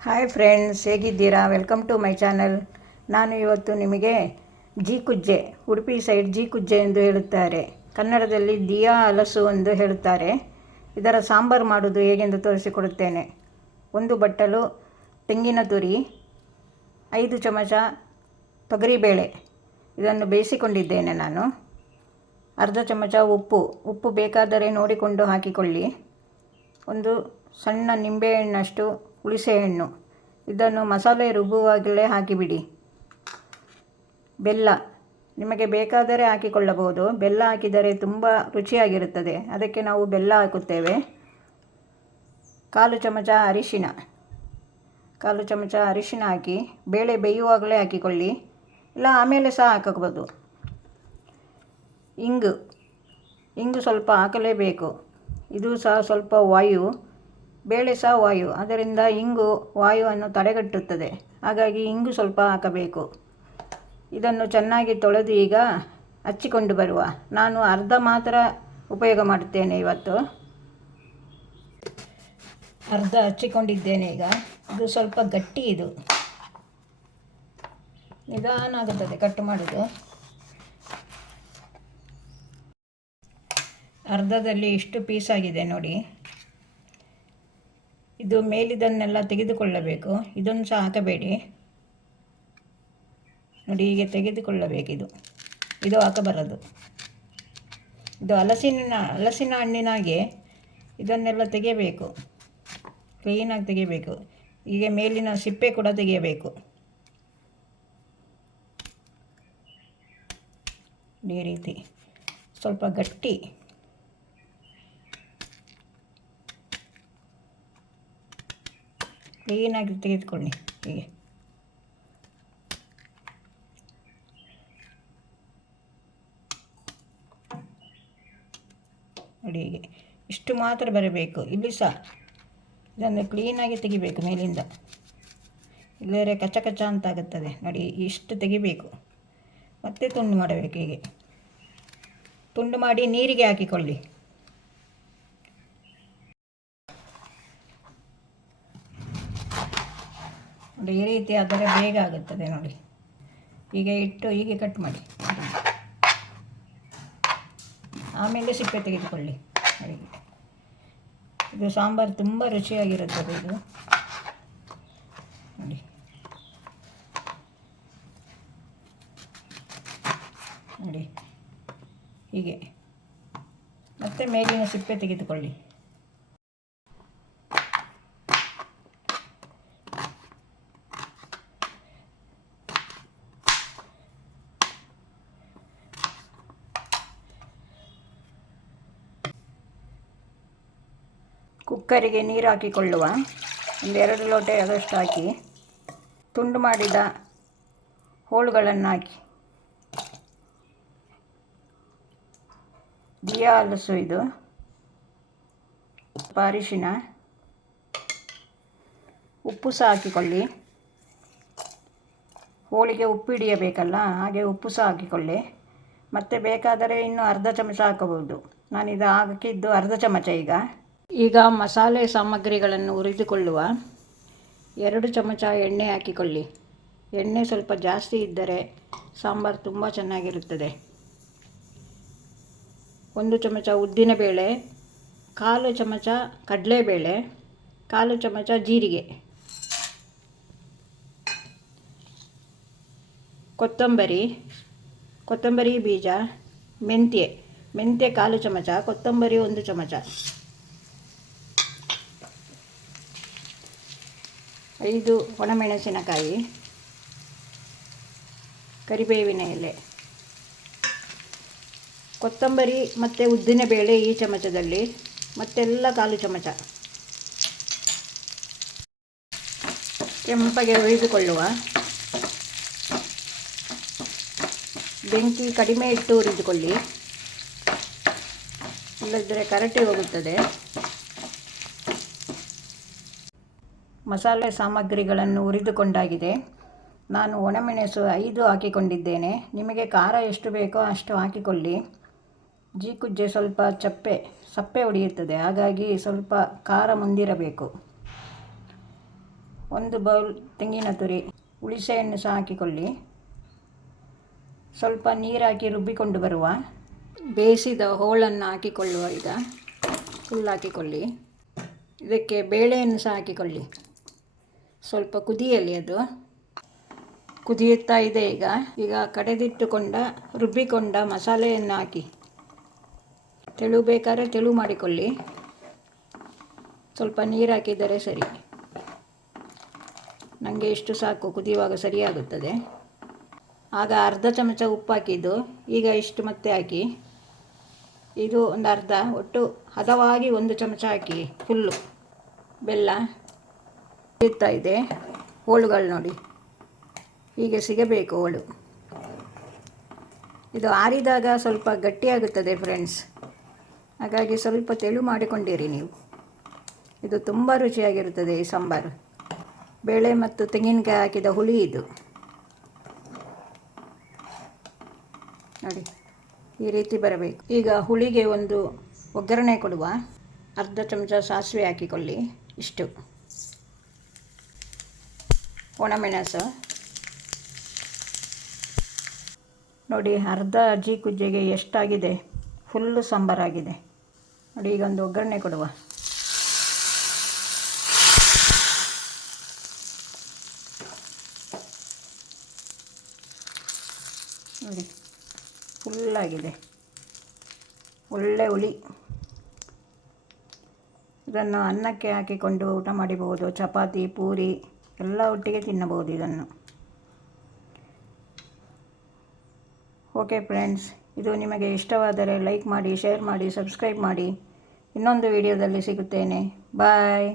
Hi friends, ಹೇಗಿದ್ದೀರಾ? Welcome to my channel. ನಾನು ಇವತ್ತು ನಿಮಗೆ ಜೀಕುಜ್ಜೆ, ಉಡುಪಿ ಸೈಡ್ ಜೀಕುಜ್ಜೆ ಎಂದು ಹೇಳುತ್ತಾರೆ, ಕನ್ನಡದಲ್ಲಿ ದಿಯಾ ಹಲಸು ಎಂದು ಹೇಳುತ್ತಾರೆ. ಇದರ ಸಾಂಬಾರು ಮಾಡೋದು ಹೇಗೆಂದು ತೋರಿಸಿಕೊಡುತ್ತೇನೆ. 1 ಬಟ್ಟಲು ತೆಂಗಿನ ತುರಿ, 5 ಚಮಚ ತೊಗರಿಬೇಳೆ, ಇದನ್ನು ಬೇಯಿಸಿಕೊಂಡಿದ್ದೇನೆ ನಾನು. ಅರ್ಧ ಚಮಚ ಉಪ್ಪು ಬೇಕಾದರೆ ನೋಡಿಕೊಂಡು ಹಾಕಿಕೊಳ್ಳಿ. 1 ಸಣ್ಣ ನಿಂಬೆಹಣ್ಣಷ್ಟು ಹುಣಸೆಹಣ್ಣು, ಇದನ್ನು ಮಸಾಲೆ ರುಬ್ಬುವಾಗಲೇ ಹಾಕಿಬಿಡಿ. ಬೆಲ್ಲ ನಿಮಗೆ ಬೇಕಾದರೆ ಹಾಕಿಕೊಳ್ಳಬಹುದು. ಬೆಲ್ಲ ಹಾಕಿದರೆ ತುಂಬ ರುಚಿಯಾಗಿರುತ್ತದೆ, ಅದಕ್ಕೆ ನಾವು ಬೆಲ್ಲ ಹಾಕುತ್ತೇವೆ. 1/4 ಚಮಚ ಅರಿಶಿನ, 1/4 ಚಮಚ ಅರಿಶಿನ ಹಾಕಿ ಬೇಳೆ ಬೇಯುವಾಗಲೇ ಹಾಕಿಕೊಳ್ಳಿ, ಇಲ್ಲ ಆಮೇಲೆ ಸಹ ಹಾಕಬಹುದು. ಇಂಗು ಸ್ವಲ್ಪ ಹಾಕಲೇಬೇಕು, ಇದು ಸಹ ಸ್ವಲ್ಪ ವಾಯು, ಬೇಳೆ ಸಹ ವಾಯು, ಅದರಿಂದ ಇಂಗು ವಾಯುವನ್ನು ತಡೆಗಟ್ಟುತ್ತದೆ, ಹಾಗಾಗಿ ಇಂಗು ಸ್ವಲ್ಪ ಹಾಕಬೇಕು. ಇದನ್ನು ಚೆನ್ನಾಗಿ ತೊಳೆದು ಈಗ ಹಚ್ಚಿಕೊಂಡು ಬರುವ. ನಾನು ಅರ್ಧ ಮಾತ್ರ ಉಪಯೋಗ ಮಾಡುತ್ತೇನೆ ಇವತ್ತು, ಅರ್ಧ ಹಚ್ಚಿಕೊಂಡಿದ್ದೇನೆ. ಈಗ ಇದು ಸ್ವಲ್ಪ ಗಟ್ಟಿ, ಇದು ನಿಧಾನ ಆಗುತ್ತದೆ ಕಟ್ ಮಾಡೋದು. ಅರ್ಧದಲ್ಲಿ ಇಷ್ಟು ಪೀಸ್ ಆಗಿದೆ ನೋಡಿ. ಇದು ಮೇಲಿದನ್ನೆಲ್ಲ ತೆಗೆದುಕೊಳ್ಳಬೇಕು, ಇದನ್ನು ಸಹ ಹಾಕಬೇಡಿ ನೋಡಿ, ಹೀಗೆ ತೆಗೆದುಕೊಳ್ಳಬೇಕು. ಇದು ಹಾಕಬಾರದು. ಇದು ಹಲಸಿನ ಹಣ್ಣಿನಾಗೆ ಇದನ್ನೆಲ್ಲ ತೆಗೆಯಬೇಕು, ಕ್ಲೀನಾಗಿ ತೆಗೆಯಬೇಕು. ಹೀಗೆ ಮೇಲಿನ ಸಿಪ್ಪೆ ಕೂಡ ತೆಗೆಯಬೇಕು. ಈ ರೀತಿ ಸ್ವಲ್ಪ ಗಟ್ಟಿ. ಕ್ಲೀನಾಗಿ ತೆಗೆದುಕೊಳ್ಳಿ ಹೀಗೆ. ನೋಡಿ, ಹೀಗೆ ಇಷ್ಟು ಮಾತ್ರ ಬರಬೇಕು. ಇಲ್ಲಿ ಸಹ ಇದನ್ನು ಕ್ಲೀನಾಗಿ ತೆಗಿಬೇಕು ಮೇಲಿಂದ, ಇಲ್ಲದ್ರೆ ಕಚ್ಚ ಕಚ್ಚ ಅಂತ ಆಗುತ್ತದೆ ನೋಡಿ. ಇಷ್ಟು ತೆಗಿಬೇಕು, ಮತ್ತೆ ತುಂಡು ಮಾಡಬೇಕು. ಹೀಗೆ ತುಂಡು ಮಾಡಿ ನೀರಿಗೆ ಹಾಕಿಕೊಳ್ಳಿ. ನೋಡಿ, ಈ ರೀತಿ ಆದರೆ ಬೇಗ ಆಗುತ್ತದೆ ನೋಡಿ. ಹೀಗೆ ಇಟ್ಟು ಹೀಗೆ ಕಟ್ ಮಾಡಿ, ಆಮೇಲೆ ಸಿಪ್ಪೆ ತೆಗೆದುಕೊಳ್ಳಿ. ನೋಡಿ, ಇದು ಸಾಂಬಾರು ತುಂಬ ರುಚಿಯಾಗಿರುತ್ತದೆ. ಇದು ನೋಡಿ, ನೋಡಿ ಹೀಗೆ. ಮತ್ತೆ ಮೇಲಿನ ಸಿಪ್ಪೆ ತೆಗೆದುಕೊಳ್ಳಿ. ಕುಕ್ಕರಿಗೆ ನೀರು ಹಾಕಿಕೊಳ್ಳುವ. 1-2 ಲೋಟ ಅದಷ್ಟು ಹಾಕಿ ತುಂಡು ಮಾಡಿದ ಹೋಳುಗಳನ್ನು ಹಾಕಿ. ದಿಯಾ ಹಲಸು ಇದು. ಅರಿಶಿನ, ಉಪ್ಪು ಸಹ ಹಾಕಿಕೊಳ್ಳಿ. ಹೋಳಿಗೆ ಉಪ್ಪು ಹಿಡಿಯಬೇಕಲ್ಲ, ಹಾಗೆ ಉಪ್ಪು ಸಹ ಹಾಕಿಕೊಳ್ಳಿ. ಮತ್ತು ಬೇಕಾದರೆ ಇನ್ನೂ ಅರ್ಧ ಚಮಚ ಹಾಕಬಹುದು. ನಾನಿದು ಹಾಕಿದ್ದು ಅರ್ಧ ಚಮಚ. ಈಗ ಮಸಾಲೆ ಸಾಮಗ್ರಿಗಳನ್ನು ಹುರಿದುಕೊಳ್ಳುವ. 2 ಚಮಚ ಎಣ್ಣೆ ಹಾಕಿಕೊಳ್ಳಿ. ಎಣ್ಣೆ ಸ್ವಲ್ಪ ಜಾಸ್ತಿ ಇದ್ದರೆ ಸಾಂಬಾರು ತುಂಬ ಚೆನ್ನಾಗಿರುತ್ತದೆ. 1 ಚಮಚ ಉದ್ದಿನಬೇಳೆ, 1/4 ಚಮಚ ಕಡಲೆಬೇಳೆ, 1/4 ಚಮಚ ಜೀರಿಗೆ, ಕೊತ್ತಂಬರಿ ಬೀಜ, ಮೆಂತ್ಯ 1/4 ಚಮಚ, ಕೊತ್ತಂಬರಿ 1 ಚಮಚ, 5 ಒಣಮೆಣಸಿನಕಾಯಿ, ಕರಿಬೇವಿನ ಎಲೆ, ಕೊತ್ತಂಬರಿ ಮತ್ತು ಉದ್ದಿನಬೇಳೆ ಈ ಚಮಚದಲ್ಲಿ, ಮತ್ತೆಲ್ಲ 1/4 ಚಮಚ. ಕೆಂಪಗೆ ಹುರಿದುಕೊಳ್ಳುವ. ಬೆಂಕಿ ಕಡಿಮೆ ಇಟ್ಟು ಹುರಿದುಕೊಳ್ಳಿ, ಇಲ್ಲದಿದ್ದರೆ ಕರಟಿ ಹೋಗುತ್ತದೆ. ಮಸಾಲೆ ಸಾಮಗ್ರಿಗಳನ್ನು ಹುರಿದುಕೊಂಡಾಗಿದೆ. ನಾನು ಒಣಮೆಣಸು 5 ಹಾಕಿಕೊಂಡಿದ್ದೇನೆ. ನಿಮಗೆ ಖಾರ ಎಷ್ಟು ಬೇಕೋ ಅಷ್ಟು ಹಾಕಿಕೊಳ್ಳಿ. ಜೀಕುಜ್ಜೆ ಸ್ವಲ್ಪ ಸಪ್ಪೆ ಹೊಡೆಯುತ್ತದೆ, ಹಾಗಾಗಿ ಸ್ವಲ್ಪ ಖಾರ ಮುಂದಿರಬೇಕು. 1 ಬೌಲ್ ತೆಂಗಿನ ತುರಿ, ಹುಳಿಸೆಹಣ್ಣು ಸಹ ಹಾಕಿಕೊಳ್ಳಿ. ಸ್ವಲ್ಪ ನೀರು ಹಾಕಿ ರುಬ್ಬಿಕೊಂಡು ಬರುವ. ಬೇಯಿಸಿದ ಹೋಳನ್ನು ಹಾಕಿಕೊಳ್ಳುವ. ಈಗ ಫುಲ್ ಹಾಕಿಕೊಳ್ಳಿ. ಇದಕ್ಕೆ ಬೇಳೆಯನ್ನು ಸಹ ಹಾಕಿಕೊಳ್ಳಿ. ಸ್ವಲ್ಪ ಕುದಿಯಲಿ. ಅದು ಕುದಿಯುತ್ತಾ ಇದೆ. ಈಗ ಕಡೆದಿಟ್ಟುಕೊಂಡ ರುಬ್ಬಿಕೊಂಡ ಮಸಾಲೆಯನ್ನು ಹಾಕಿ ತೆಳು ಬೇಕಾದ್ರೆ ತೆಳು ಮಾಡಿಕೊಳ್ಳಿ. ಸ್ವಲ್ಪ ನೀರು ಹಾಕಿದರೆ ಸರಿ. ನನಗೆ ಇಷ್ಟು ಸಾಕು, ಕುದಿಯುವಾಗ ಸರಿಯಾಗುತ್ತದೆ. ಆಗ ಅರ್ಧ ಚಮಚ ಉಪ್ಪು ಹಾಕಿದ್ದು, ಈಗ ಇಷ್ಟು ಮತ್ತೆ ಹಾಕಿ. ಇದು ಒಂದು ಅರ್ಧ, ಒಟ್ಟು ಹದವಾಗಿ 1 ಚಮಚ ಹಾಕಿ. ಫುಲ್ಲು ಬೆಲ್ಲ ಇರ್ತಾ ಇದೆ. ಹೋಳುಗಳು ನೋಡಿ ಹೀಗೆ ಸಿಗಬೇಕು ಹೋಳು. ಇದು ಆರಿದಾಗ ಸ್ವಲ್ಪ ಗಟ್ಟಿಯಾಗುತ್ತದೆ ಫ್ರೆಂಡ್ಸ್, ಹಾಗಾಗಿ ಸ್ವಲ್ಪ ತೆಳು ಮಾಡಿಕೊಂಡಿರಿ ನೀವು. ಇದು ತುಂಬ ರುಚಿಯಾಗಿರುತ್ತದೆ ಈ ಸಾಂಬಾರು. ಬೇಳೆ ಮತ್ತು ತೆಂಗಿನಕಾಯಿ ಹಾಕಿದ ಹುಳಿ ಇದು ನೋಡಿ, ಈ ರೀತಿ ಬರಬೇಕು. ಈಗ ಹುಳಿಗೆ ಒಂದು ಒಗ್ಗರಣೆ ಕೊಡುವ. ಅರ್ಧ ಚಮಚ ಸಾಸಿವೆ ಹಾಕಿಕೊಳ್ಳಿ. ಇಷ್ಟು ಒಣಮೆಣಸು ನೋಡಿ. ಅರ್ಧ ಅಜ್ಜಿ ಕುಜ್ಜೆಗೆ ಎಷ್ಟಾಗಿದೆ, ಫುಲ್ಲು ಸಾಂಬಾರಾಗಿದೆ ನೋಡಿ. ಈಗ ಒಂದು ಒಗ್ಗರಣೆ ಕೊಡುವ. ನೋಡಿ ಫುಲ್ಲಾಗಿದೆ, ಒಳ್ಳೆ ಹುಳಿ. ಇದನ್ನು ಅನ್ನಕ್ಕೆ ಹಾಕಿಕೊಂಡು ಊಟ ಮಾಡಬಹುದು. ಚಪಾತಿ, ಪೂರಿ ಎಲ್ಲ ಒಟ್ಟಿಗೆ ತಿನ್ನಬಹುದು ಇದನ್ನು. ಓಕೆ ಫ್ರೆಂಡ್ಸ್, ಇದು ನಿಮಗೆ ಇಷ್ಟವಾದರೆ ಲೈಕ್ ಮಾಡಿ, ಶೇರ್ ಮಾಡಿ, ಸಬ್ಸ್ಕ್ರೈಬ್ ಮಾಡಿ. ಇನ್ನೊಂದು ವಿಡಿಯೋದಲ್ಲಿ ಸಿಗುತ್ತೇನೆ. ಬಾಯ್.